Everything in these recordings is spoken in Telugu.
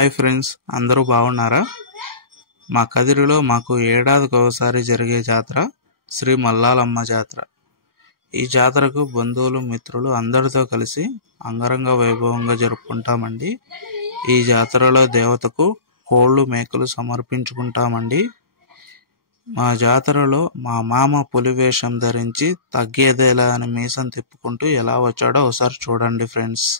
హాయ్ ఫ్రెండ్స్, అందరూ బాగున్నారా? మా కదిరిలో మాకు ఏడాదికి ఒకసారి జరిగే జాతర శ్రీ మల్లాలమ్మ జాతర. ఈ జాతరకు బంధువులు మిత్రులు అందరితో కలిసి అంగరంగ వైభవంగా జరుపుకుంటామండి. ఈ జాతరలో దేవతకు కోళ్ళు మేకలు సమర్పించుకుంటామండి. మా జాతరలో మా మామ పులి వేషం ధరించి తగ్గేదేలా అని మీసం తిప్పుకుంటూ ఎలా వచ్చాడో ఒకసారి చూడండి ఫ్రెండ్స్.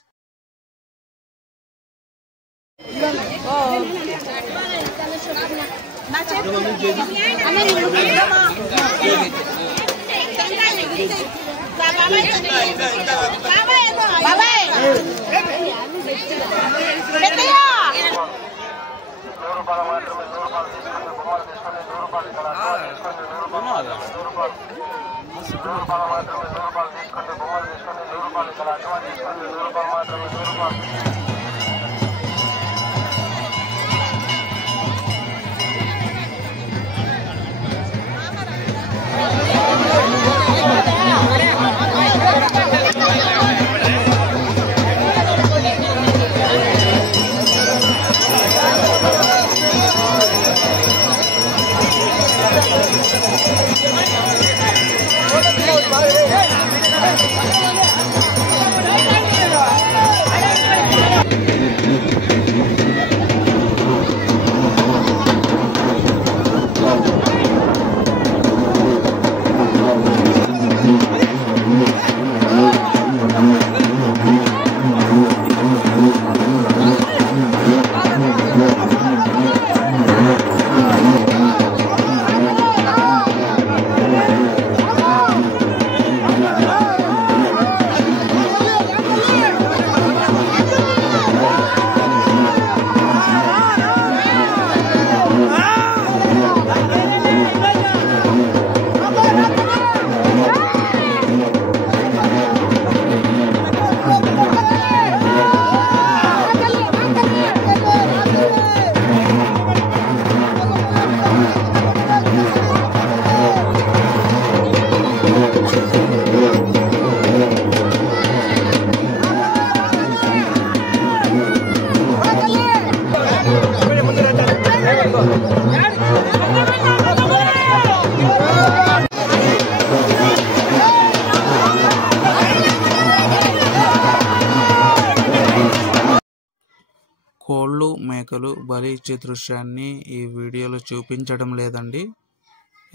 కోళ్ళు మేకలు బలి ఇచ్చే దృశ్యాన్ని ఈ వీడియోలో చూపించడం లేదండి,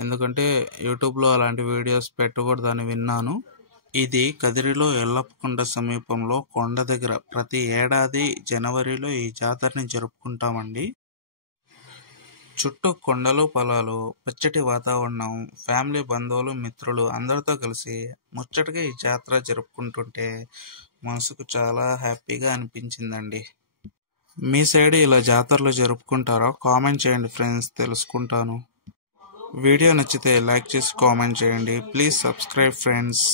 ఎందుకంటే యూట్యూబ్లో అలాంటి వీడియోస్ పెట్టకూడదని విన్నాను. ఇది కదిరిలో ఎల్లప్పకొండ సమీపంలో కొండ దగ్గర ప్రతి ఏడాది జనవరిలో ఈ జాతరని జరుపుకుంటామండి. చుట్టూ కొండలు పొలాలు, పచ్చటి వాతావరణం, ఫ్యామిలీ బంధువులు మిత్రులు అందరితో కలిసి ముచ్చటగా ఈ జాతర జరుపుకుంటుంటే మనసుకు చాలా హ్యాపీగా అనిపించిందండి. మీ సైడ్ ఇలా జాతరలు జరుపుకుంటారో కామెంట్ చేయండి ఫ్రెండ్స్, తెలుసుకుంటాను. వీడియో నచ్చితే లైక్ చేసి కామెంట్ చేయండి. Please subscribe friends.